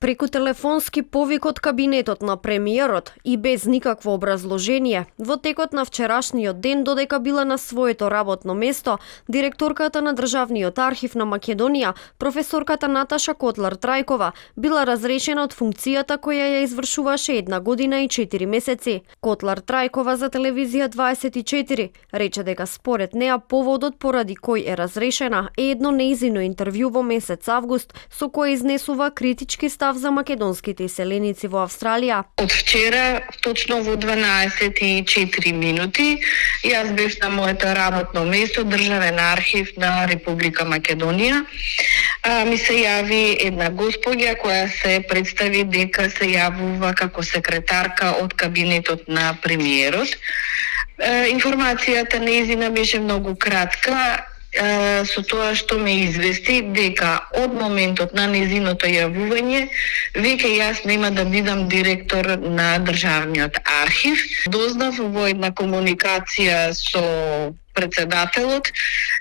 Преку телефонски повик од кабинетот на премиерот и без никакво образложение, во текот на вчерашниот ден додека била на своето работно место, директорката на Државниот архив на Македонија, професорката Наташа Котлар-Трајкова, била разрешена од функцијата која ја извршуваше 1 година и 4 месеци. Котлар-Трајкова за телевизија 24 рече дека според неа поводот поради кој е разрешена е едно нејзино интервју во месец август со кое изнесува критички став за македонските иселеници во Австралија. Од вчера, точно во 12:04 минути, јас бев на моето работно место, Државен архив на Република Македонија. Ми се јави една господја која се представи дека се јавува како секретарка од кабинетот на премиерот. Информацијата нејзина беше многу кратка, со тоа што ме извести дека од моментот на незиното јавување веќе јас нема да бидам директор на Државниот архив. Дознав во една комуникација со председателот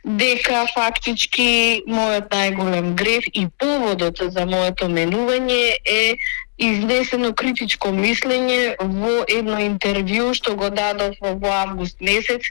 дека фактички мојот најголем греф и поводот за моето менување е изнесено критичко мислење во едно интервју што го дадов во август месец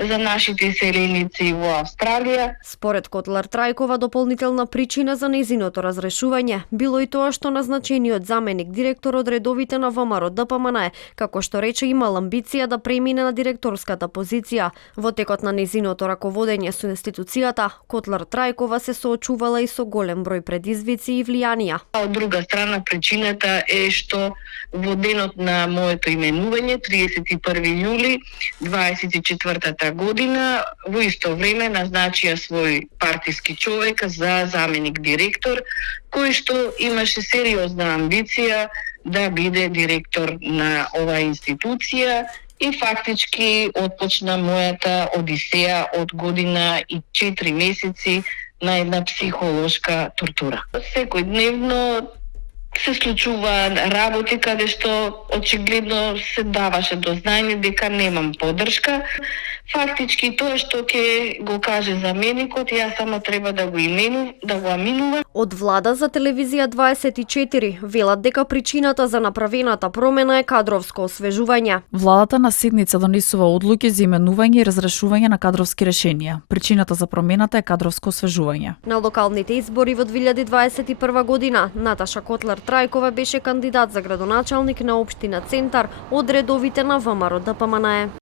за нашите иселеници во Австралија. Според Котлар-Трајкова, дополнителна причина за нејзиното разрешување било и тоа што назначениот заменик директор од редовите на ВМРО ДПМН, како што рече, имал амбиција да премине на директорската позиција. Во текот на нејзиното раководење со институцијата, Котлар-Трајкова се соочувала и со голем број предизвици и влијанија. Од друга страна, причината е што во денот на моето именување, 31 јули 24 година, во исто време назначија свој партиски човек за заменик директор, кој што имаше сериозна амбиција да биде директор на оваа институција и фактички отпочна мојата одисеја од година и 4 месеци на една психолошка тортура. Секојдневно се случува работи каде што очигледно се даваше до знаење дека немам поддршка. Фактички тоа што ќе го каже заменикот, јас само треба да го аминувам. Од влада за телевизија 24 велат дека причината за направената промена е кадровско освежување. Владата на седница донесува одлуки за именување и разрешување на кадровски решенија. Причината за промената е кадровско освежување. На локалните избори во 2021 година Наташа Котлар-Трајкова беше кандидат за градоначалник на општина Центар од редовите на ВМРО ДПМН.